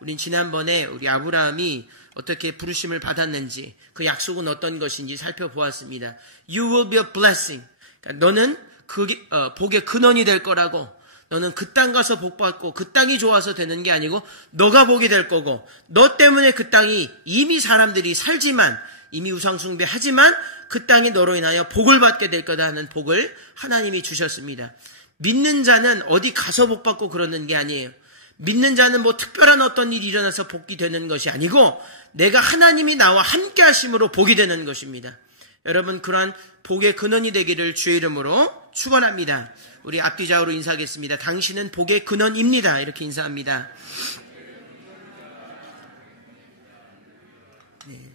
우린 지난번에 우리 아브라함이 어떻게 부르심을 받았는지, 그 약속은 어떤 것인지 살펴보았습니다. You will be a blessing. 그러니까 너는 복의 근원이 될 거라고, 너는 그 땅 가서 복 받고 그 땅이 좋아서 되는 게 아니고 너가 복이 될 거고, 너 때문에 그 땅이 이미 사람들이 살지만, 이미 우상숭배 하지만 그 땅이 너로 인하여 복을 받게 될 거다 하는 복을 하나님이 주셨습니다. 믿는 자는 어디 가서 복 받고 그러는 게 아니에요. 믿는 자는 뭐 특별한 어떤 일이 일어나서 복이 되는 것이 아니고 내가 하나님이 나와 함께 하심으로 복이 되는 것입니다. 여러분, 그러한 복의 근원이 되기를 주의 이름으로 축원합니다. 우리 앞뒤좌우로 인사하겠습니다. 당신은 복의 근원입니다. 이렇게 인사합니다. 네.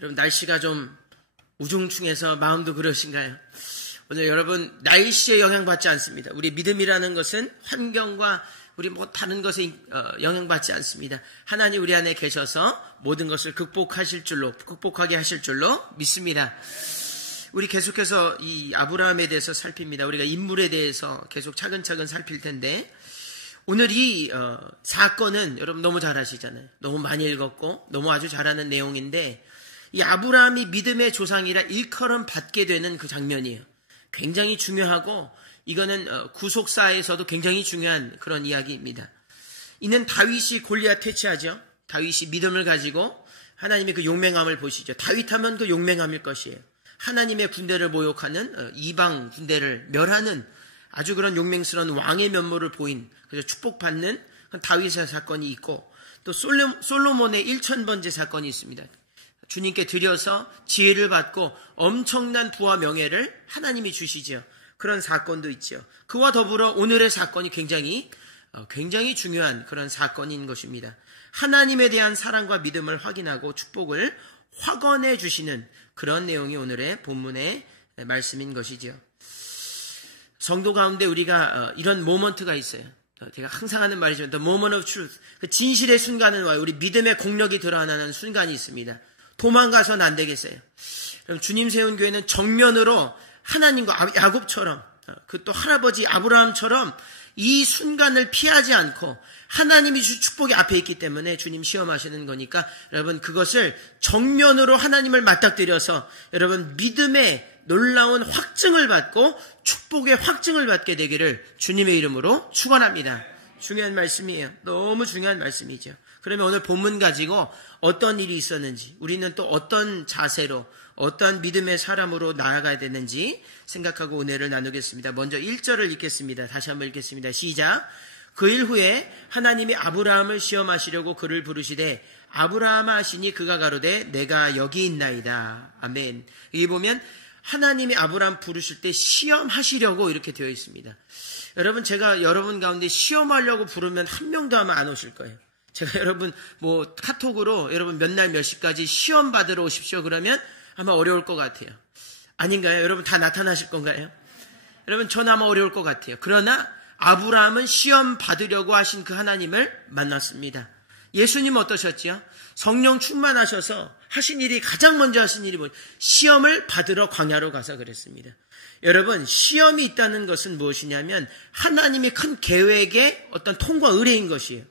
여러분, 날씨가 좀 우중충해서 마음도 그러신가요? 오늘 여러분, 날씨에 영향받지 않습니다. 우리 믿음이라는 것은 환경과 우리 뭐 다른 것에 영향받지 않습니다. 하나님 우리 안에 계셔서 모든 것을 극복하게 하실 줄로 믿습니다. 우리 계속해서 이 아브라함에 대해서 살핍니다. 우리가 인물에 대해서 계속 차근차근 살필 텐데, 오늘 이 사건은 여러분 너무 잘 아시잖아요. 너무 많이 읽었고 너무 아주 잘 아는 내용인데, 이 아브라함이 믿음의 조상이라 일컬음 받게 되는 그 장면이에요. 굉장히 중요하고, 이거는 구속사에서도 굉장히 중요한 그런 이야기입니다. 이는 다윗이 골리앗 퇴치하죠. 다윗이 믿음을 가지고 하나님의 그 용맹함을 보시죠. 다윗하면 그 용맹함일 것이에요. 하나님의 군대를 모욕하는 이방 군대를 멸하는 아주 그런 용맹스러운 왕의 면모를 보인, 그래서 축복받는 다윗의 사건이 있고, 또 솔로몬의 1000번째 사건이 있습니다. 주님께 드려서 지혜를 받고 엄청난 부와 명예를 하나님이 주시죠. 그런 사건도 있죠. 그와 더불어 오늘의 사건이 굉장히 중요한 그런 사건인 것입니다. 하나님에 대한 사랑과 믿음을 확인하고 축복을 확언해 주시는 그런 내용이 오늘의 본문의 말씀인 것이죠. 성도 가운데 우리가 이런 모먼트가 있어요. 제가 항상 하는 말이죠. The moment of truth. 그 진실의 순간은 와요. 우리 믿음의 공력이 드러나는 순간이 있습니다. 도망가서는 안 되겠어요. 주님 세운 교회는 정면으로 하나님과 야곱처럼, 그 또 할아버지 아브라함처럼 이 순간을 피하지 않고 하나님이 주신 축복이 앞에 있기 때문에 주님 시험하시는 거니까, 여러분 그것을 정면으로 하나님을 맞닥뜨려서 여러분 믿음의 놀라운 확증을 받고 축복의 확증을 받게 되기를 주님의 이름으로 축원합니다. 중요한 말씀이에요. 너무 중요한 말씀이죠. 그러면 오늘 본문 가지고 어떤 일이 있었는지, 우리는 또 어떤 자세로, 어떠한 믿음의 사람으로 나아가야 되는지 생각하고 은혜를 나누겠습니다. 먼저 1절을 읽겠습니다. 다시 한번 읽겠습니다. 시작. 그 일 후에 하나님이 아브라함을 시험하시려고 그를 부르시되 아브라함아 하시니 그가 가로되 내가 여기 있나이다. 아멘. 여기 보면 하나님이 아브라함 부르실 때 시험하시려고 이렇게 되어 있습니다. 여러분, 제가 여러분 가운데 시험하려고 부르면 한 명도 아마 안 오실 거예요. 제가 여러분 뭐 카톡으로 여러분 몇 날 몇 시까지 시험 받으러 오십시오 그러면 아마 어려울 것 같아요. 아닌가요? 여러분 다 나타나실 건가요? 여러분 저는 아마 어려울 것 같아요. 그러나 아브라함은 시험 받으려고 하신 그 하나님을 만났습니다. 예수님은 어떠셨지요? 성령 충만하셔서 하신 일이, 가장 먼저 하신 일이 시험을 받으러 광야로 가서 그랬습니다. 여러분, 시험이 있다는 것은 무엇이냐면 하나님의 큰 계획의 어떤 통과 의례인 것이에요.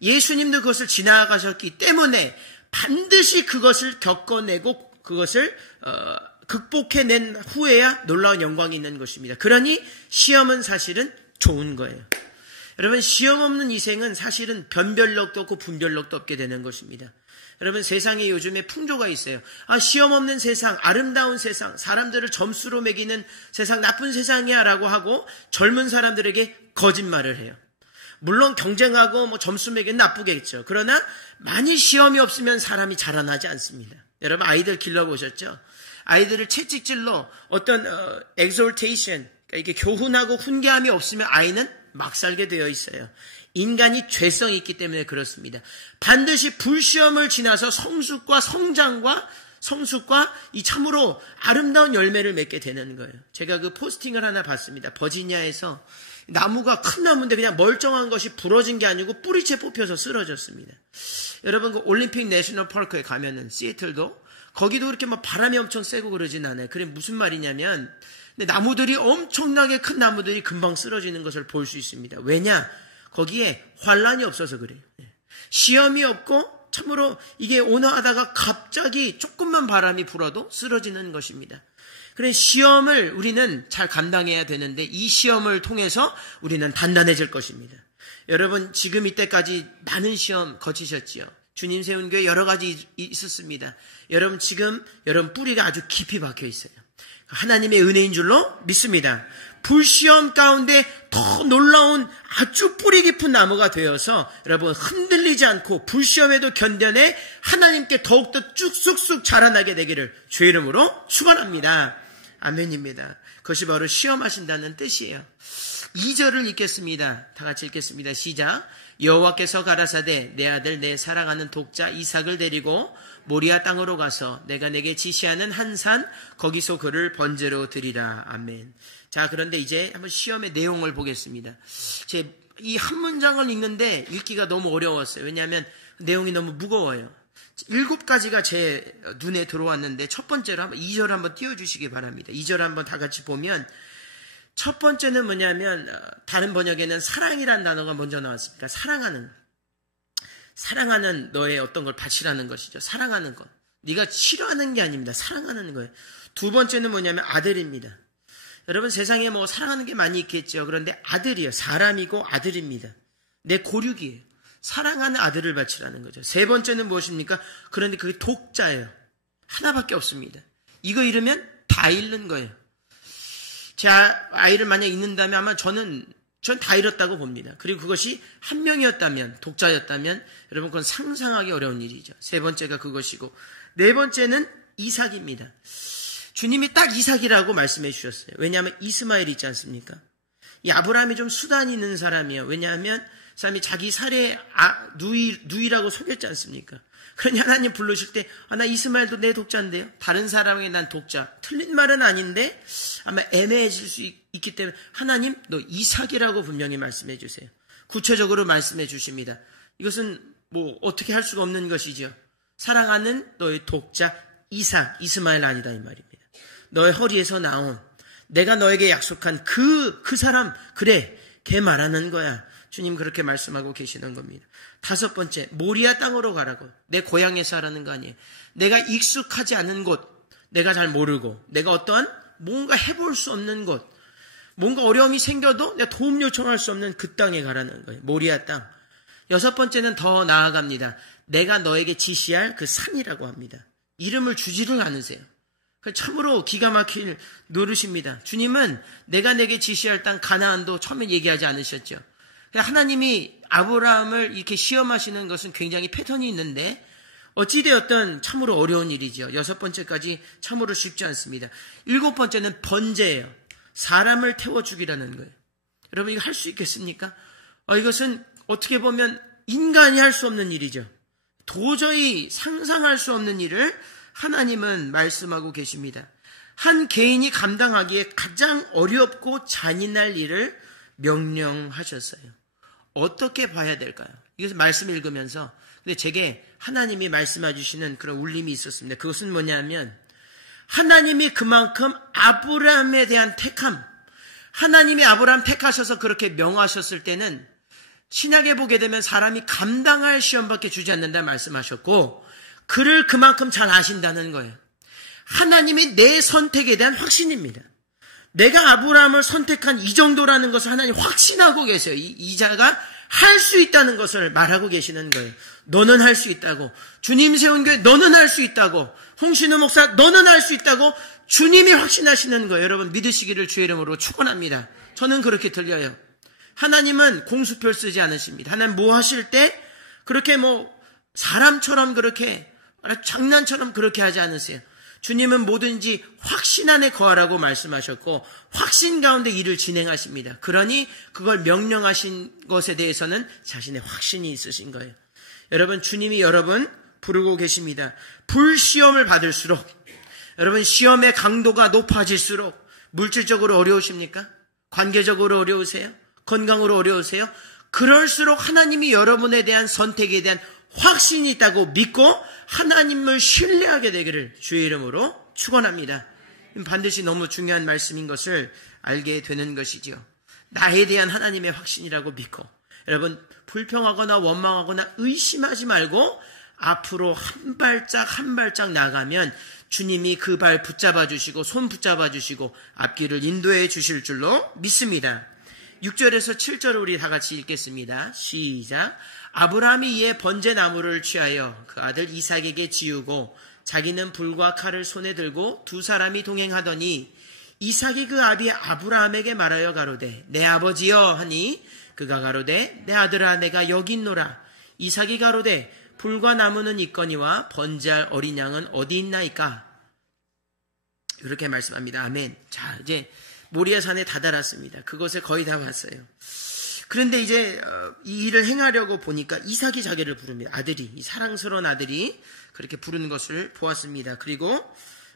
예수님도 그것을 지나가셨기 때문에 반드시 그것을 겪어내고 그것을 극복해낸 후에야 놀라운 영광이 있는 것입니다. 그러니 시험은 사실은 좋은 거예요. 여러분, 시험 없는 인생은 사실은 변별력도 없고 분별력도 없게 되는 것입니다. 여러분, 세상에 요즘에 풍조가 있어요. 시험 없는 세상, 아름다운 세상, 사람들을 점수로 매기는 세상, 나쁜 세상이야 라고 하고 젊은 사람들에게 거짓말을 해요. 물론 경쟁하고 뭐 점수 매기는 나쁘겠죠. 그러나 많이 시험이 없으면 사람이 자라나지 않습니다. 여러분, 아이들 길러보셨죠? 아이들을 채찍질로 어떤 exhortation, 그러니까 이게 교훈하고 훈계함이 없으면 아이는 막 살게 되어 있어요. 인간이 죄성이 있기 때문에 그렇습니다. 반드시 불시험을 지나서 성숙과 성장과 성숙과 이 참으로 아름다운 열매를 맺게 되는 거예요. 제가 그 포스팅을 하나 봤습니다. 버지니아에서 나무가 큰 나무인데 그냥 멀쩡한 것이 부러진 게 아니고 뿌리채 뽑혀서 쓰러졌습니다. 여러분, 그 올림픽 내셔널 파크에 가면은 시애틀도 거기도 그렇게 막 바람이 엄청 세고 그러진 않아요. 그게 무슨 말이냐면, 근데 나무들이 엄청나게 큰 나무들이 금방 쓰러지는 것을 볼 수 있습니다. 왜냐? 거기에 환란이 없어서 그래요. 시험이 없고 참으로 이게 온화하다가 갑자기 조금만 바람이 불어도 쓰러지는 것입니다. 그래서 시험을 우리는 잘 감당해야 되는데 이 시험을 통해서 우리는 단단해질 것입니다. 여러분 지금 이때까지 많은 시험 거치셨지요. 주님 세운 교회 여러 가지 있었습니다. 여러분 지금 여러분 뿌리가 아주 깊이 박혀 있어요. 하나님의 은혜인 줄로 믿습니다. 불시험 가운데 더 놀라운 아주 뿌리 깊은 나무가 되어서 여러분 흔들리지 않고 불시험에도 견뎌내 하나님께 더욱더 쭉쑥쑥 자라나게 되기를 주의 이름으로 축원합니다. 아멘입니다. 그것이 바로 시험하신다는 뜻이에요. 2절을 읽겠습니다. 다 같이 읽겠습니다. 시작. 여호와께서 가라사대 내 아들 내 사랑하는 독자 이삭을 데리고 모리아 땅으로 가서 내가 내게 지시하는 한 산 거기서 그를 번제로 드리라. 아멘. 자, 그런데 이제 한번 시험의 내용을 보겠습니다. 제 이 한 문장을 읽는데 읽기가 너무 어려웠어요. 왜냐하면 내용이 너무 무거워요. 7가지가 제 눈에 들어왔는데 첫 번째로 한번 2절 한번 띄워주시기 바랍니다. 2절 한번 다 같이 보면 첫 번째는 뭐냐면 다른 번역에는 사랑이라는 단어가 먼저 나왔습니다. 사랑하는 너의 어떤 걸 바치라는 것이죠. 사랑하는 것. 네가 싫어하는 게 아닙니다. 사랑하는 거예요. 두 번째는 뭐냐면 아들입니다. 여러분 세상에 뭐 사랑하는 게 많이 있겠죠. 그런데 아들이에요. 사람이고 아들입니다. 내 고륙이에요. 사랑하는 아들을 바치라는 거죠. 세 번째는 무엇입니까? 그런데 그게 독자예요. 하나밖에 없습니다. 이거 잃으면 다 잃는 거예요. 제 아이를 만약 잃는다면 아마 전 다 잃었다고 봅니다. 그리고 그것이 한 명이었다면, 독자였다면 여러분 그건 상상하기 어려운 일이죠. 세 번째가 그것이고 네 번째는 이삭입니다. 주님이 딱 이삭이라고 말씀해 주셨어요. 왜냐하면 이스마엘 있지 않습니까? 이 아브라함이 좀 수단이 있는 사람이에요. 왜냐하면 사람이 자기 살에 누이라고 속였지 않습니까? 그러니 하나님 부르실 때 나 이스마엘도 내 독자인데요. 다른 사람에게 난 독자. 틀린 말은 아닌데 아마 애매해질 수 있기 때문에 하나님 너 이삭이라고 분명히 말씀해 주세요. 구체적으로 말씀해 주십니다. 이것은 뭐 어떻게 할 수가 없는 것이죠. 사랑하는 너의 독자 이삭, 이스마엘 아니다 이 말입니다. 너의 허리에서 나온 내가 너에게 약속한 그 사람 그래 걔 말하는 거야. 주님 그렇게 말씀하고 계시는 겁니다. 다섯 번째, 모리아 땅으로 가라고. 내 고향에서 하라는 거 아니에요. 내가 익숙하지 않은 곳, 내가 잘 모르고, 내가 어떠한 뭔가 해볼 수 없는 곳, 뭔가 어려움이 생겨도 내가 도움 요청할 수 없는 그 땅에 가라는 거예요. 모리아 땅. 여섯 번째는 더 나아갑니다. 내가 너에게 지시할 그 산이라고 합니다. 이름을 주지를 않으세요. 참으로 기가 막힐 노릇입니다. 주님은 내가 내게 지시할 땅 가나안도 처음에 얘기하지 않으셨죠. 하나님이 아브라함을 이렇게 시험하시는 것은 굉장히 패턴이 있는데 어찌되었든 참으로 어려운 일이죠. 여섯 번째까지 참으로 쉽지 않습니다. 일곱 번째는 번제예요. 사람을 태워 죽이라는 거예요. 여러분 이거 할 수 있겠습니까? 이것은 어떻게 보면 인간이 할 수 없는 일이죠. 도저히 상상할 수 없는 일을 하나님은 말씀하고 계십니다. 한 개인이 감당하기에 가장 어렵고 잔인할 일을 명령하셨어요. 어떻게 봐야 될까요? 이것을 말씀 읽으면서 근데 제게 하나님이 말씀해 주시는 그런 울림이 있었습니다. 그것은 뭐냐면 하나님이 그만큼 아브라함에 대한 택함, 하나님이 아브라함 택하셔서 그렇게 명하셨을 때는 신약에 보게 되면 사람이 감당할 시험밖에 주지 않는다 말씀하셨고 그를 그만큼 잘 아신다는 거예요. 하나님이 내 선택에 대한 확신입니다. 내가 아브라함을 선택한 이 정도라는 것을 하나님 확신하고 계세요. 이 자가 할 수 있다는 것을 말하고 계시는 거예요. 너는 할 수 있다고. 주님 세운 교회 너는 할 수 있다고. 홍신우 목사 너는 할 수 있다고 주님이 확신하시는 거예요. 여러분 믿으시기를 주의 이름으로 축원합니다. 저는 그렇게 들려요. 하나님은 공수표를 쓰지 않으십니다. 하나님 뭐 하실 때 그렇게 뭐 사람처럼 그렇게 장난처럼 그렇게 하지 않으세요. 주님은 뭐든지 확신 안에 거하라고 말씀하셨고 확신 가운데 일을 진행하십니다. 그러니 그걸 명령하신 것에 대해서는 자신의 확신이 있으신 거예요. 여러분 주님이 여러분 부르고 계십니다. 불시험을 받을수록 여러분 시험의 강도가 높아질수록 물질적으로 어려우십니까? 관계적으로 어려우세요? 건강으로 어려우세요? 그럴수록 하나님이 여러분에 대한 선택에 대한 확신이 있다고 믿고 하나님을 신뢰하게 되기를 주의 이름으로 축원합니다. 반드시 너무 중요한 말씀인 것을 알게 되는 것이죠. 나에 대한 하나님의 확신이라고 믿고 여러분, 불평하거나 원망하거나 의심하지 말고 앞으로 한 발짝 한 발짝 나가면 주님이 그 발 붙잡아 주시고 손 붙잡아 주시고 앞길을 인도해 주실 줄로 믿습니다. 6절에서 7절을 우리 다 같이 읽겠습니다. 시작. 아브라함이 이에 번제나무를 취하여 그 아들 이삭에게 지우고 자기는 불과 칼을 손에 들고 두 사람이 동행하더니 이삭이 그 아비 아브라함에게 말하여 가로되 내 아버지여 하니 그가 가로되 내 아들아 내가 여기 있노라. 이삭이 가로되 불과 나무는 있거니와 번제할 어린 양은 어디 있나이까. 이렇게 말씀합니다. 아멘. 자, 이제 모리아 산에 다다랐습니다. 그곳에 거의 다 왔어요. 그런데 이제 이 일을 행하려고 보니까 이삭이 자기를 부릅니다. 아들이, 이 사랑스러운 아들이 그렇게 부르는 것을 보았습니다. 그리고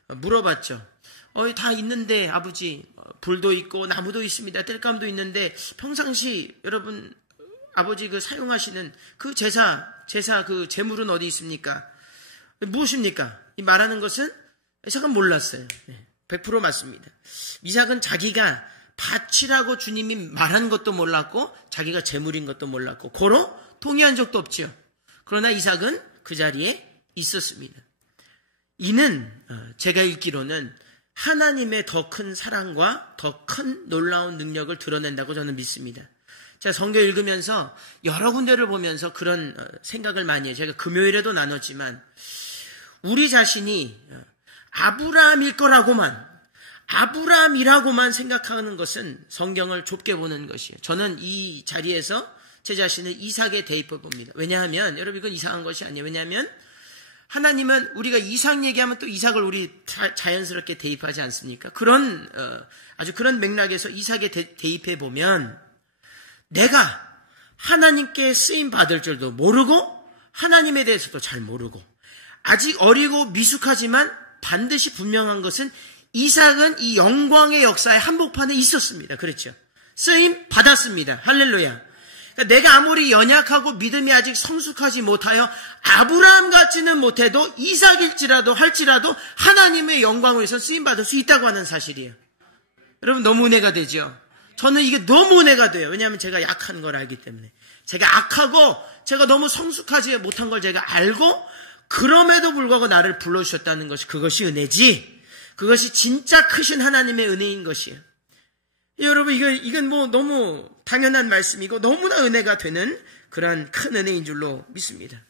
물어봤죠. 다 있는데 아버지, 불도 있고 나무도 있습니다. 땔감도 있는데 평상시 여러분 아버지 그 사용하시는 그 제사 그 제물은 어디 있습니까? 무엇입니까? 이 말하는 것은 이삭은 몰랐어요. 100% 맞습니다. 이삭은 자기가 바치라고 주님이 말한 것도 몰랐고 자기가 제물인 것도 몰랐고 고로 동의한 적도 없지요. 그러나 이삭은 그 자리에 있었습니다. 이는 제가 읽기로는 하나님의 더 큰 사랑과 더 큰 놀라운 능력을 드러낸다고 저는 믿습니다. 제가 성경 읽으면서 여러 군데를 보면서 그런 생각을 많이 해요. 제가 금요일에도 나눴지만 우리 자신이 아브라함일 거라고만 아브라함이라고만 생각하는 것은 성경을 좁게 보는 것이에요. 저는 이 자리에서 제 자신을 이삭에 대입해 봅니다. 왜냐하면 여러분 이건 이상한 것이 아니에요. 왜냐하면 하나님은 우리가 이삭 얘기하면 또 이삭을 우리 자연스럽게 대입하지 않습니까? 그런 아주 그런 맥락에서 이삭에 대입해 보면 내가 하나님께 쓰임 받을 줄도 모르고 하나님에 대해서도 잘 모르고 아직 어리고 미숙하지만 반드시 분명한 것은 이삭은 이 영광의 역사의 한복판에 있었습니다. 그렇죠? 쓰임 받았습니다. 할렐루야. 그러니까 내가 아무리 연약하고 믿음이 아직 성숙하지 못하여 아브라함 같지는 못해도 이삭일지라도 할지라도 하나님의 영광을 위해서 쓰임 받을 수 있다고 하는 사실이에요. 여러분 너무 은혜가 되죠? 저는 이게 너무 은혜가 돼요. 왜냐하면 제가 약한 걸 알기 때문에. 제가 악하고 제가 너무 성숙하지 못한 걸 제가 알고 그럼에도 불구하고 나를 불러주셨다는 것이 그것이 은혜지. 그것이 진짜 크신 하나님의 은혜인 것이에요. 여러분 이건 뭐 너무 당연한 말씀이고 너무나 은혜가 되는 그러한 큰 은혜인 줄로 믿습니다.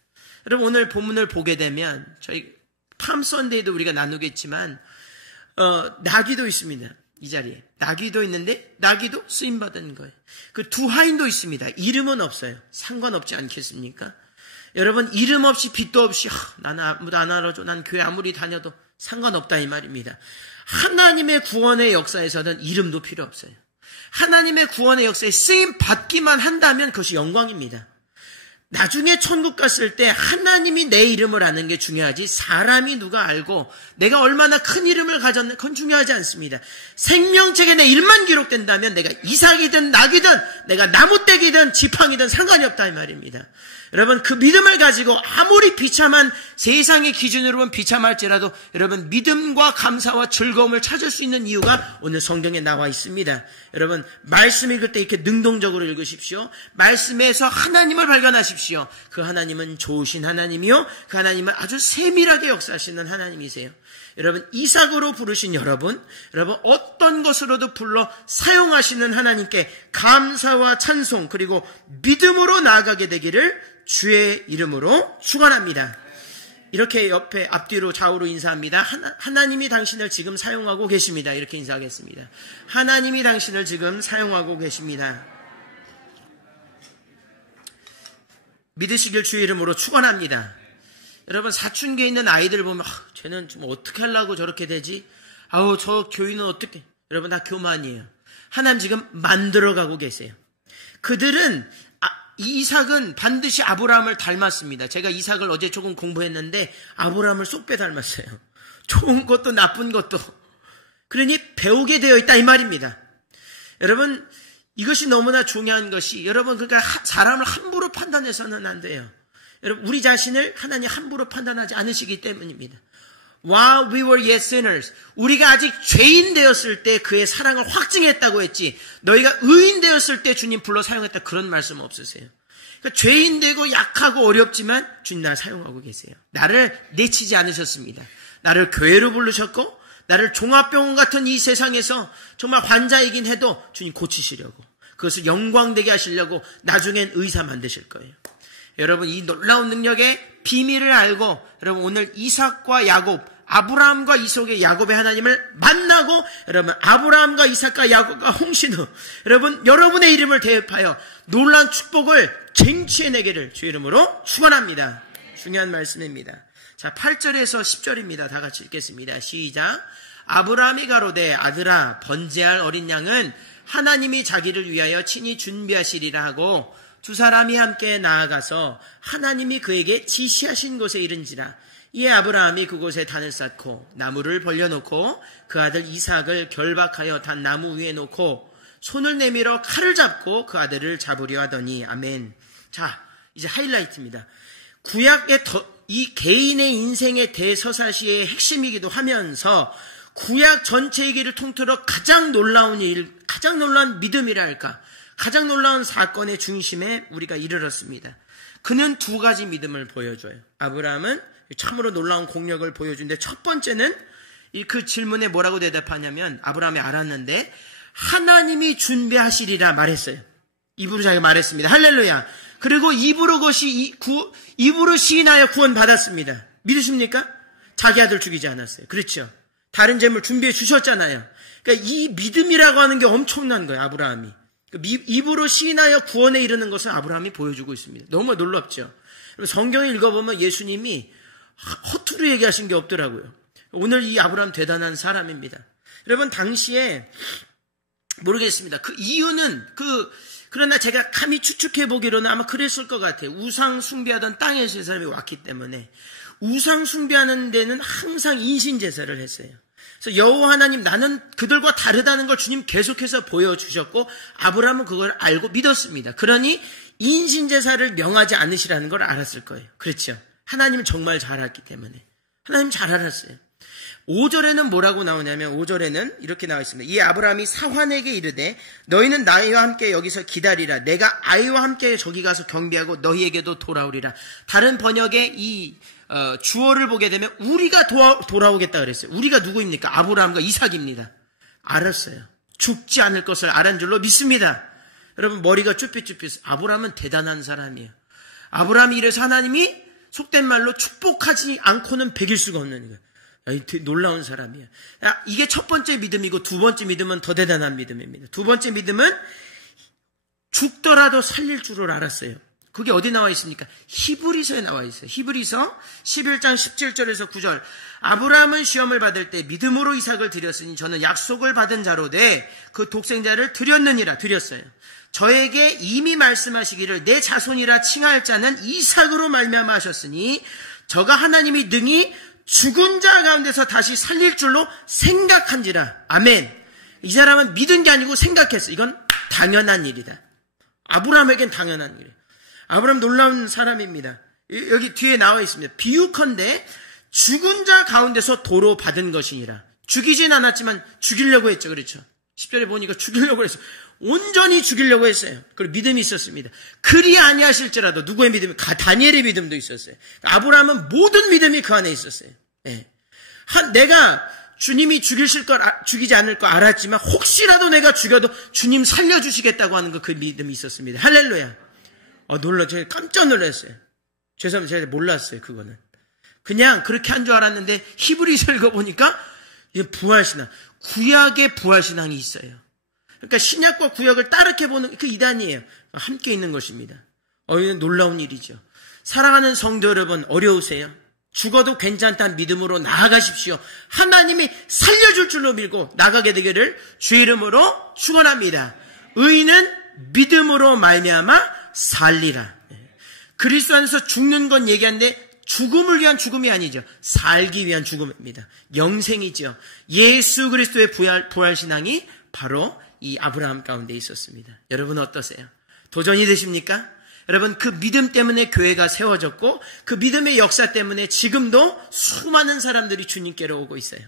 여러분 오늘 본문을 보게 되면 저희 팜 선데이도 우리가 나누겠지만 나귀도 있습니다. 이 자리에 나귀도 있는데 나귀도 쓰임받은 거예요. 그 두 하인도 있습니다. 이름은 없어요. 상관없지 않겠습니까? 여러분 이름 없이 빚도 없이 나는 아무도 안 알아줘. 난 교회 아무리 다녀도 상관없다 이 말입니다. 하나님의 구원의 역사에서는 이름도 필요 없어요. 하나님의 구원의 역사에 쓰임 받기만 한다면 그것이 영광입니다. 나중에 천국 갔을 때 하나님이 내 이름을 아는 게 중요하지 사람이 누가 알고 내가 얼마나 큰 이름을 가졌나 그건 중요하지 않습니다. 생명책에 내 이름만 기록된다면 내가 이삭이든 낙이든 내가 나무떼기든 지팡이든 상관이 없다 이 말입니다. 여러분 그 믿음을 가지고 아무리 비참한 세상의 기준으로 보면 비참할지라도 여러분 믿음과 감사와 즐거움을 찾을 수 있는 이유가 오늘 성경에 나와 있습니다. 여러분 말씀 읽을 때 이렇게 능동적으로 읽으십시오. 말씀에서 하나님을 발견하십시오. 그 하나님은 좋으신 하나님이요 그 하나님은 아주 세밀하게 역사하시는 하나님이세요. 여러분 이삭으로 부르신 여러분 어떤 것으로도 불러 사용하시는 하나님께 감사와 찬송 그리고 믿음으로 나아가게 되기를 주의 이름으로 축원합니다. 이렇게 옆에 앞뒤로 좌우로 인사합니다. 하나님이 당신을 지금 사용하고 계십니다. 이렇게 인사하겠습니다. 하나님이 당신을 지금 사용하고 계십니다. 믿으시길 주의 이름으로 축원합니다. 여러분 사춘기에 있는 아이들 보면 쟤는 좀 어떻게 하려고 저렇게 되지? 저 교인은 어떻게? 여러분 다 교만이에요. 하나님 지금 만들어가고 계세요. 그들은 이삭은 반드시 아브라함을 닮았습니다. 제가 이삭을 어제 조금 공부했는데 아브라함을 쏙빼 닮았어요. 좋은 것도 나쁜 것도. 그러니 배우게 되어 있다 이 말입니다. 여러분 이것이 너무나 중요한 것이 여러분 그러니까 사람을 함부로 판단해서는 안 돼요. 여러분 우리 자신을 하나님 함부로 판단하지 않으시기 때문입니다. While we were yet sinners. 우리가 아직 죄인 되었을 때 그의 사랑을 확증했다고 했지 너희가 의인 되었을 때 주님 불러 사용했다 그런 말씀 없으세요. 그러니까 죄인 되고 약하고 어렵지만 주님 나를 사용하고 계세요. 나를 내치지 않으셨습니다. 나를 교회로 부르셨고 나를 종합병원 같은 이 세상에서 정말 환자이긴 해도 주님 고치시려고 그것을 영광되게 하시려고 나중엔 의사 만드실 거예요. 여러분 이 놀라운 능력의 비밀을 알고 여러분 오늘 이삭과 야곱 아브라함과 이삭의 야곱의 하나님을 만나고 여러분 아브라함과 이삭과 야곱과 홍신우 여러분 여러분의 이름을 대입하여 놀라운 축복을 쟁취해내기를 주 이름으로 축원합니다. 중요한 말씀입니다. 자 8절에서 10절입니다. 다 같이 읽겠습니다. 시작. 아브라함이 가로되 아들아 번제할 어린 양은 하나님이 자기를 위하여 친히 준비하시리라 하고 두 사람이 함께 나아가서 하나님이 그에게 지시하신 곳에 이른지라. 이에 아브라함이 그곳에 단을 쌓고 나무를 벌려놓고 그 아들 이삭을 결박하여 단 나무 위에 놓고 손을 내밀어 칼을 잡고 그 아들을 잡으려 하더니 아멘. 자 이제 하이라이트입니다. 구약의 이 개인의 인생의 대서사시의 핵심이기도 하면서 구약 전체의 길을 통틀어 가장 놀라운 일, 가장 놀라운 믿음이라 할까, 가장 놀라운 사건의 중심에 우리가 이르렀습니다. 그는 두 가지 믿음을 보여줘요. 아브라함은 참으로 놀라운 공력을 보여주는데 첫 번째는 그 질문에 뭐라고 대답하냐면 아브라함이 알았는데 하나님이 준비하시리라 말했어요. 입으로 자기가 말했습니다. 할렐루야. 그리고 입으로 시인하여 구원받았습니다. 믿으십니까? 자기 아들 죽이지 않았어요. 그렇죠. 다른 재물 준비해 주셨잖아요. 그러니까 이 믿음이라고 하는 게 엄청난 거예요. 아브라함이. 입으로 시인하여 구원에 이르는 것을 아브라함이 보여주고 있습니다. 너무 놀랍죠. 성경을 읽어보면 예수님이 허투루 얘기하신 게 없더라고요. 오늘 이 아브라함 대단한 사람입니다. 여러분 당시에 모르겠습니다. 그 이유는 그러나 제가 감히 추측해 보기로는 아마 그랬을 것 같아요. 우상 숭배하던 땅에서 이 사람이 왔기 때문에 우상 숭배하는 데는 항상 인신 제사를 했어요. 그래서 여호와 하나님 나는 그들과 다르다는 걸 주님 계속해서 보여주셨고 아브라함은 그걸 알고 믿었습니다. 그러니 인신 제사를 명하지 않으시라는 걸 알았을 거예요. 그렇죠. 하나님은 정말 잘 알았기 때문에 하나님 잘 알았어요. 5절에는 뭐라고 나오냐면 5절에는 이렇게 나와 있습니다. 이 아브라함이 사환에게 이르되 너희는 나이와 함께 여기서 기다리라. 내가 아이와 함께 저기 가서 경비하고 너희에게도 돌아오리라. 다른 번역에 이 주어를 보게 되면 우리가 돌아오겠다 그랬어요. 우리가 누구입니까? 아브라함과 이삭입니다. 알았어요. 죽지 않을 것을 알은 줄로 믿습니다. 여러분 머리가 쭈삣쭈삣. 아브라함은 대단한 사람이에요. 아브라함이 이래서 하나님이 속된 말로 축복하지 않고는 베길 수가 없는 거예요. 놀라운 사람이야. 이게 첫 번째 믿음이고 두 번째 믿음은 더 대단한 믿음입니다. 두 번째 믿음은 죽더라도 살릴 줄을 알았어요. 그게 어디 나와 있습니까? 히브리서에 나와 있어요. 히브리서 11장 17절에서 9절. 아브라함은 시험을 받을 때 믿음으로 이삭을 드렸으니 저는 약속을 받은 자로 돼 그 독생자를 드렸어요. 저에게 이미 말씀하시기를 내 자손이라 칭할 자는 이삭으로 말미암아 하셨으니 저가 하나님이 능히 죽은 자 가운데서 다시 살릴 줄로 생각한지라. 아멘. 이 사람은 믿은 게 아니고 생각했어. 이건 당연한 일이다. 아브라함에겐 당연한 일이에요. 아브라함 놀라운 사람입니다. 여기 뒤에 나와 있습니다. 비유컨대 죽은 자 가운데서 도로 받은 것이니라. 죽이진 않았지만 죽이려고 했죠. 그렇죠. 10절에 보니까 죽이려고 했어요. 온전히 죽이려고 했어요. 그리고 믿음이 있었습니다. 그리 아니하실지라도 누구의 믿음이? 다니엘의 믿음도 있었어요. 아브라함은 모든 믿음이 그 안에 있었어요. 네. 내가 주님이 죽이지 않을 거 알았지만 혹시라도 내가 죽여도 주님 살려주시겠다고 하는 그 믿음이 있었습니다. 할렐루야. 제가 깜짝 놀랐어요. 죄송합니다. 제가 몰랐어요. 그거는. 그냥 그렇게 한 줄 알았는데 히브리서 읽어보니까 이게 부활신앙. 구약의 부활신앙이 있어요. 그러니까 신약과 구약을 따르게 보는 그 이단이에요. 함께 있는 것입니다. 이건 놀라운 일이죠. 사랑하는 성도 여러분, 어려우세요? 죽어도 괜찮다는 믿음으로 나아가십시오. 하나님이 살려줄 줄로 믿고 나가게 되기를 주 이름으로 축원합니다. 의인은 믿음으로 말미암아 살리라. 그리스도 안에서 죽는 건 얘기하는데 죽음을 위한 죽음이 아니죠. 살기 위한 죽음입니다. 영생이죠. 예수 그리스도의 부활신앙이 바로 이 아브라함 가운데 있었습니다. 여러분 어떠세요? 도전이 되십니까? 여러분, 그 믿음 때문에 교회가 세워졌고 그 믿음의 역사 때문에 지금도 수많은 사람들이 주님께로 오고 있어요.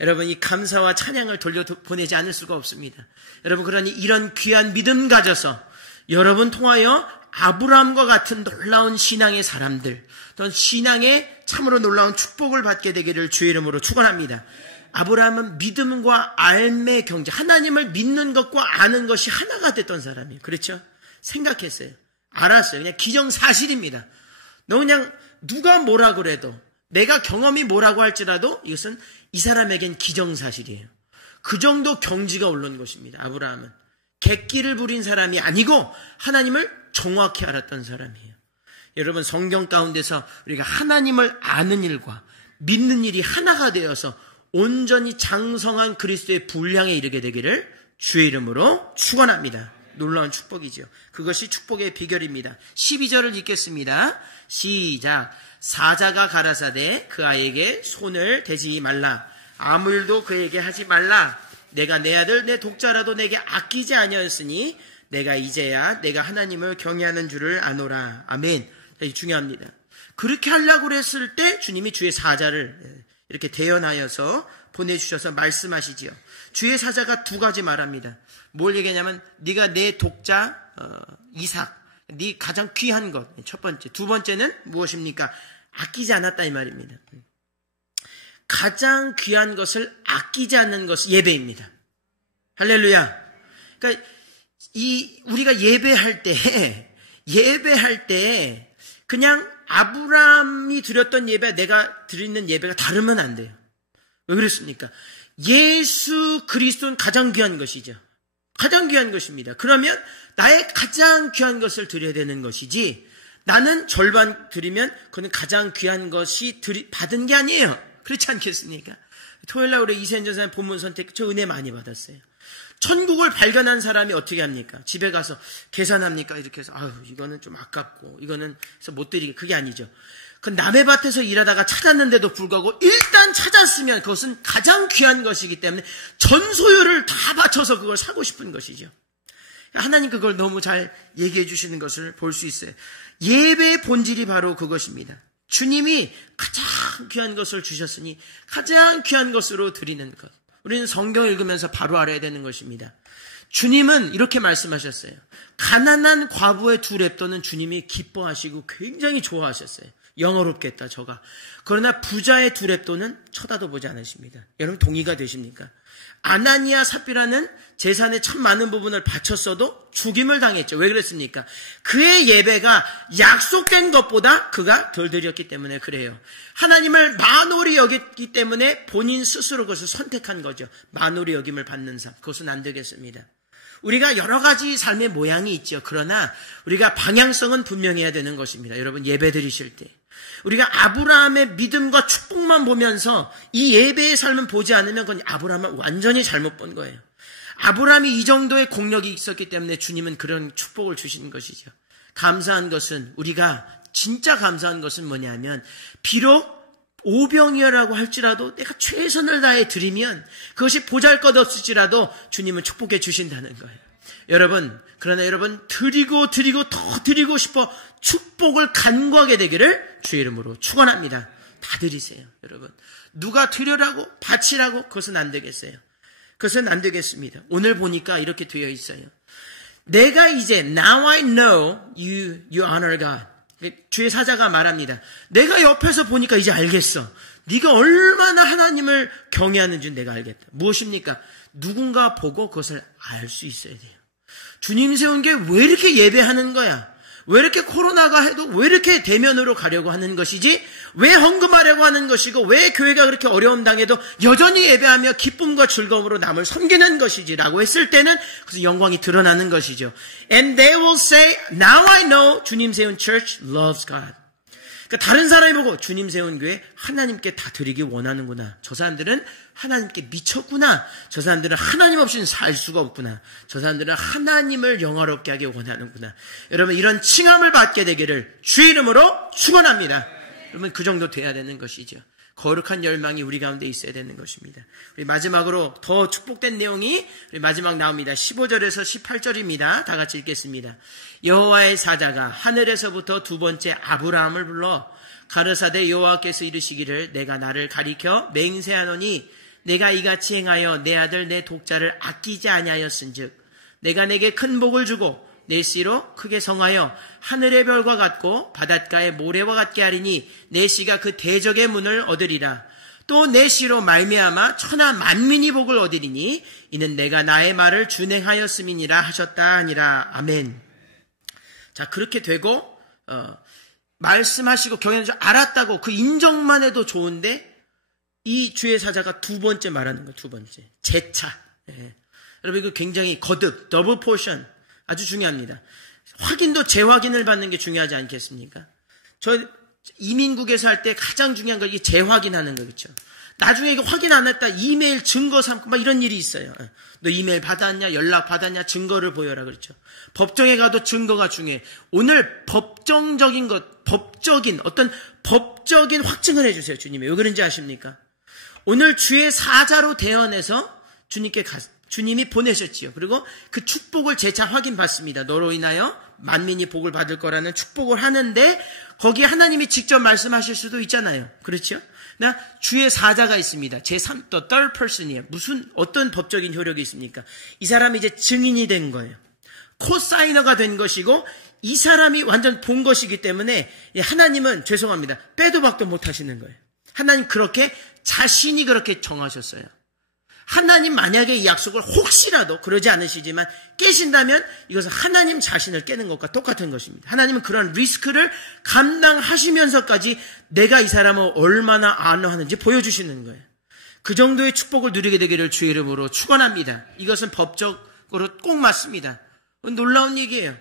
여러분, 이 감사와 찬양을 돌려보내지 않을 수가 없습니다. 여러분, 그러니 이런 귀한 믿음 가져서 여러분 통하여 아브라함과 같은 놀라운 신앙의 사람들, 또는 신앙의 참으로 놀라운 축복을 받게 되기를 주의 이름으로 축원합니다. 아브라함은 믿음과 알매 경제, 하나님을 믿는 것과 아는 것이 하나가 됐던 사람이에요. 그렇죠? 생각했어요. 알았어요. 그냥 기정사실입니다. 너 그냥 누가 뭐라 그래도, 내가 경험이 뭐라고 할지라도 이것은 이 사람에겐 기정사실이에요. 그 정도 경지가 오른 것입니다. 아브라함은 객기를 부린 사람이 아니고 하나님을 정확히 알았던 사람이에요. 여러분, 성경 가운데서 우리가 하나님을 아는 일과 믿는 일이 하나가 되어서 온전히 장성한 그리스도의 분량에 이르게 되기를 주의 이름으로 축원합니다. 놀라운 축복이죠. 그것이 축복의 비결입니다. 12절을 읽겠습니다. 시작. 사자가 가라사대 그 아이에게 손을 대지 말라. 아무 일도 그에게 하지 말라. 내가 내 아들 내 독자라도 내게 아끼지 아니하였으니 내가 이제야 내가 하나님을 경외하는 줄을 아노라. 아멘. 중요합니다. 그렇게 하려고 했을 때 주님이 주의 사자를 이렇게 대연하여서 보내주셔서 말씀하시지요. 주의 사자가 두 가지 말합니다. 뭘 얘기하냐면 네가 내 독자 이삭, 네 가장 귀한 것, 첫 번째. 두 번째는 무엇입니까? 아끼지 않았다 이 말입니다. 가장 귀한 것을 아끼지 않는 것이 예배입니다. 할렐루야. 그러니까 우리가 예배할 때 그냥 아브라함이 드렸던 예배, 내가 드리는 예배가 다르면 안 돼요. 왜 그랬습니까? 예수 그리스도는 가장 귀한 것이죠. 가장 귀한 것입니다. 그러면 나의 가장 귀한 것을 드려야 되는 것이지, 나는 절반 드리면 그는 가장 귀한 것이 받은 게 아니에요. 그렇지 않겠습니까? 토요일날 우리 이세현 전사님 본문 선택, 저 은혜 많이 받았어요. 천국을 발견한 사람이 어떻게 합니까? 집에 가서 계산합니까? 이렇게 해서 아유 이거는 좀 아깝고 이거는 그래서 못 드리게, 그게 아니죠. 그 남의 밭에서 일하다가 찾았는데도 불구하고 일단 찾았으면 그것은 가장 귀한 것이기 때문에 전 소유를 다 바쳐서 그걸 사고 싶은 것이죠. 하나님 그걸 너무 잘 얘기해 주시는 것을 볼 수 있어요. 예배의 본질이 바로 그것입니다. 주님이 가장 귀한 것을 주셨으니 가장 귀한 것으로 드리는 것. 우리는 성경 읽으면서 바로 알아야 되는 것입니다. 주님은 이렇게 말씀하셨어요. 가난한 과부의 두 렙돈은 주님이 기뻐하시고 굉장히 좋아하셨어요. 영어롭겠다 저가. 그러나 부자의 두 렙돈은 쳐다도 보지 않으십니다. 여러분 동의가 되십니까? 아나니아 삽비라는 재산의 참 많은 부분을 바쳤어도 죽임을 당했죠. 왜 그랬습니까? 그의 예배가 약속된 것보다 그가 덜 드렸기 때문에 그래요. 하나님을 만홀히 여겼기 때문에 본인 스스로 그것을 선택한 거죠. 만홀히 여김을 받는 삶. 그것은 안 되겠습니다. 우리가 여러 가지 삶의 모양이 있죠. 그러나 우리가 방향성은 분명해야 되는 것입니다. 여러분 예배 드리실 때 우리가 아브라함의 믿음과 축복만 보면서 이 예배의 삶은 보지 않으면 그건 아브라함은 완전히 잘못 본 거예요. 아브라함이 이 정도의 공력이 있었기 때문에 주님은 그런 축복을 주시는 것이죠. 감사한 것은, 우리가 진짜 감사한 것은 뭐냐면, 비록 오병이어라고 할지라도 내가 최선을 다해 드리면 그것이 보잘것없을지라도 주님은 축복해 주신다는 거예요. 여러분, 그러나 여러분 드리고 더 드리고 싶어 축복을 간구하게 되기를 주의 이름으로 축원합니다. 다 드리세요. 여러분 누가 드려라고 바치라고 그것은 안 되겠어요. 그것은 안 되겠습니다. 오늘 보니까 이렇게 되어 있어요. 내가 이제 now I know you honor God. 주의 사자가 말합니다. 내가 옆에서 보니까 이제 알겠어. 네가 얼마나 하나님을 경외하는지 내가 알겠다. 무엇입니까? 누군가 보고 그것을 알 수 있어야 돼요. 주님 세운 게 왜 이렇게 예배하는 거야? 왜 이렇게 코로나가 해도 왜 이렇게 대면으로 가려고 하는 것이지? 왜 헌금하려고 하는 것이고 왜 교회가 그렇게 어려움 당해도 여전히 예배하며 기쁨과 즐거움으로 남을 섬기는 것이지? 라고 했을 때는 그래서 영광이 드러나는 것이죠. And they will say, now I know 주님 세운 church loves God. 그러니까 다른 사람이 보고 주님 세운 교회 하나님께 다 드리기 원하는구나. 저 사람들은 하나님께 미쳤구나. 저 사람들은 하나님 없이는 살 수가 없구나. 저 사람들은 하나님을 영화롭게 하기 원하는구나. 여러분 이런 칭함을 받게 되기를 주의 이름으로 축원합니다. 여러분 그 정도 돼야 되는 것이죠. 거룩한 열망이 우리 가운데 있어야 되는 것입니다. 우리 마지막으로 더 축복된 내용이 우리 마지막 나옵니다. 15절에서 18절입니다. 다 같이 읽겠습니다. 여호와의 사자가 하늘에서부터 두 번째 아브라함을 불러 가르사대 여호와께서 이르시기를 내가 나를 가리켜 맹세하노니 내가 이같이 행하여 내 아들 내 독자를 아끼지 아니하였은즉 내가 내게 큰 복을 주고 내 씨로 크게 성하여 하늘의 별과 같고 바닷가의 모래와 같게 하리니 내 씨가 그 대적의 문을 얻으리라. 또 내 씨로 말미암아 천하 만민이 복을 얻으리니 이는 내가 나의 말을 준행하였음이니라 하셨다 하니라. 아멘. 자, 그렇게 되고 말씀하시고 경영하시고 알았다고 그 인정만 해도 좋은데 이 주의 사자가 두 번째 말하는 거예요. 두 번째. 재차. 예. 여러분 이거 굉장히 거듭, 더블 포션 아주 중요합니다. 확인도 재확인을 받는 게 중요하지 않겠습니까? 저 이민국에서 할 때 가장 중요한 건 이게 재확인하는 거 그렇죠? 나중에 이거 확인 안 했다 이메일 증거 삼고 막 이런 일이 있어요. 너 이메일 받았냐, 연락 받았냐, 증거를 보여라 그렇죠? 법정에 가도 증거가 중요해. 오늘 법정적인 것, 어떤 법적인 확증을 해주세요, 주님이. 왜 그런지 아십니까? 오늘 주의 사자로 대언해서 주님이 보내셨지요. 그리고 그 축복을 재차 확인받습니다. 너로 인하여 만민이 복을 받을 거라는 축복을 하는데 거기에 하나님이 직접 말씀하실 수도 있잖아요. 그렇죠? 나 주의 사자가 있습니다. 제3, the third person이에요. 어떤 법적인 효력이 있습니까? 이 사람이 이제 증인이 된 거예요. 코사이너가 된 것이고 이 사람이 완전 본 것이기 때문에 하나님은 죄송합니다. 빼도 박도 못 하시는 거예요. 하나님 자신이 그렇게 정하셨어요. 하나님 만약에 이 약속을 혹시라도 그러지 않으시지만 깨신다면 이것은 하나님 자신을 깨는 것과 똑같은 것입니다. 하나님은 그런 리스크를 감당하시면서까지 내가 이 사람을 얼마나 아노하는지 보여주시는 거예요. 그 정도의 축복을 누리게 되기를 주의 이름으로 축원합니다. 이것은 법적으로 꼭 맞습니다. 놀라운 얘기예요.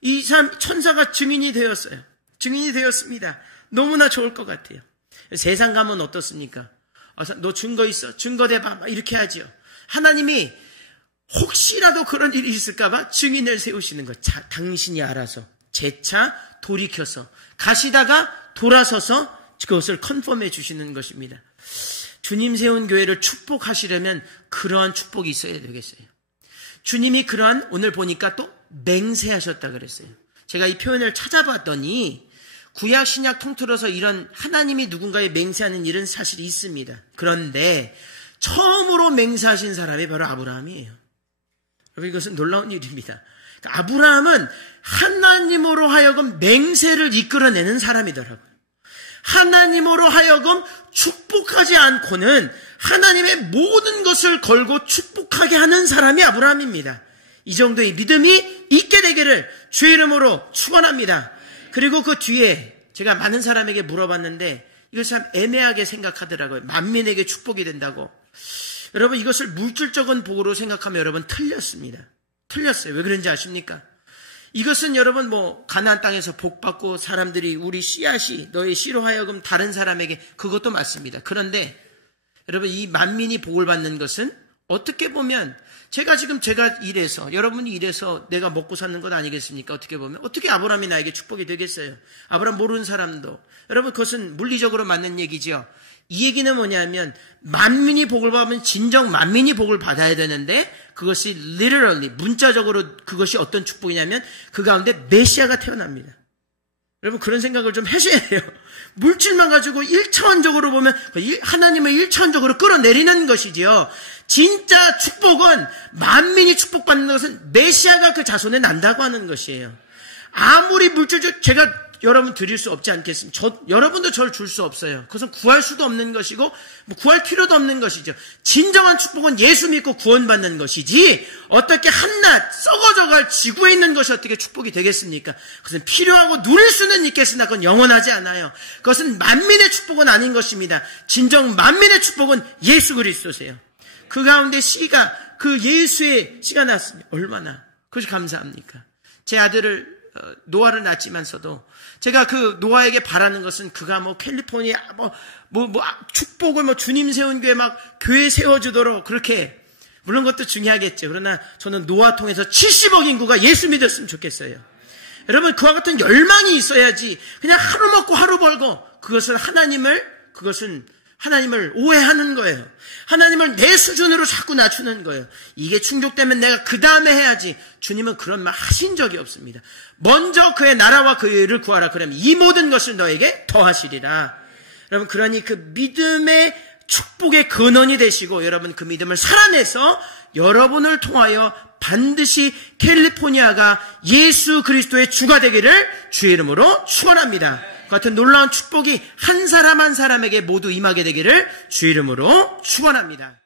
이 사람 천사가 증인이 되었어요. 증인이 되었습니다. 너무나 좋을 것 같아요. 세상 가면 어떻습니까? 너 증거 있어? 증거 대봐. 이렇게 하지요. 하나님이 혹시라도 그런 일이 있을까봐 증인을 세우시는 것. 자, 당신이 알아서 재차 돌이켜서 가시다가 돌아서서 그것을 컨펌해 주시는 것입니다. 주님 세운 교회를 축복하시려면 그러한 축복이 있어야 되겠어요. 주님이 그러한 오늘 보니까 또 맹세하셨다 그랬어요. 제가 이 표현을 찾아봤더니 구약 신약 통틀어서 이런 하나님이 누군가에 맹세하는 일은 사실 있습니다. 그런데 처음으로 맹세하신 사람이 바로 아브라함이에요. 여러분 이것은 놀라운 일입니다. 그러니까 아브라함은 하나님으로 하여금 맹세를 이끌어내는 사람이더라고요. 하나님으로 하여금 축복하지 않고는 하나님의 모든 것을 걸고 축복하게 하는 사람이 아브라함입니다. 이 정도의 믿음이 있게 되기를 주의 이름으로 축원합니다. 그리고 그 뒤에 제가 많은 사람에게 물어봤는데 이것을 참 애매하게 생각하더라고요. 만민에게 축복이 된다고. 여러분 이것을 물질적인 복으로 생각하면 여러분 틀렸습니다. 틀렸어요. 왜 그런지 아십니까? 이것은 여러분 가나안 땅에서 복받고 사람들이 우리 씨앗이 너의 씨로 하여금 다른 사람에게 그것도 맞습니다. 그런데 여러분 이 만민이 복을 받는 것은 어떻게 보면 제가 일해서 여러분이 일해서 내가 먹고 사는 것 아니겠습니까? 어떻게 보면 어떻게 아브라함이 나에게 축복이 되겠어요? 아브라함 모르는 사람도. 여러분 그것은 물리적으로 맞는 얘기죠. 이 얘기는 뭐냐면 만민이 복을 받으면 진정 만민이 복을 받아야 되는데 그것이 literally 문자적으로 그것이 어떤 축복이냐면 그 가운데 메시아가 태어납니다. 여러분 그런 생각을 좀 하셔야 돼요. 물질만 가지고 1차원적으로 보면 하나님을 1차원적으로 끌어내리는 것이지요. 진짜 축복은 만민이 축복받는 것은 메시아가 그 자손에 난다고 하는 것이에요. 아무리 물질적 제가 여러분 드릴 수 없지 않겠습니까? 여러분도 저를 줄 수 없어요. 그것은 구할 수도 없는 것이고 구할 필요도 없는 것이죠. 진정한 축복은 예수 믿고 구원받는 것이지 어떻게 한낱 썩어져갈 지구에 있는 것이 어떻게 축복이 되겠습니까? 그것은 필요하고 누릴 수는 있겠으나 그건 영원하지 않아요. 그것은 만민의 축복은 아닌 것입니다. 진정 만민의 축복은 예수 그리스도세요. 그 가운데 그 예수의 씨가 났습니다. 얼마나 그것이 감사합니까? 제 아들을 노아를 낳지만서도 제가 그 노아에게 바라는 것은 그가 캘리포니아 축복을 주님 세운 교회 교회 세워주도록 그렇게 물론 그것도 중요하겠죠. 그러나 저는 노아 통해서 70억 인구가 예수 믿었으면 좋겠어요. 여러분 그와 같은 열망이 있어야지 그냥 하루 먹고 하루 벌고 그것은 하나님을 오해하는 거예요. 하나님을 내 수준으로 자꾸 낮추는 거예요. 이게 충족되면 내가 그 다음에 해야지. 주님은 그런 말 하신 적이 없습니다. 먼저 그의 나라와 그의 의를 구하라. 그러면 이 모든 것을 너에게 더하시리라. 여러분, 그러니 그 믿음의 축복의 근원이 되시고 여러분 그 믿음을 살아내서 여러분을 통하여 반드시 캘리포니아가 예수 그리스도의 주가 되기를 주의 이름으로 축원합니다. 그 같은 놀라운 축복이 한 사람 한 사람에게 모두 임하게 되기를 주의 이름으로 축원합니다.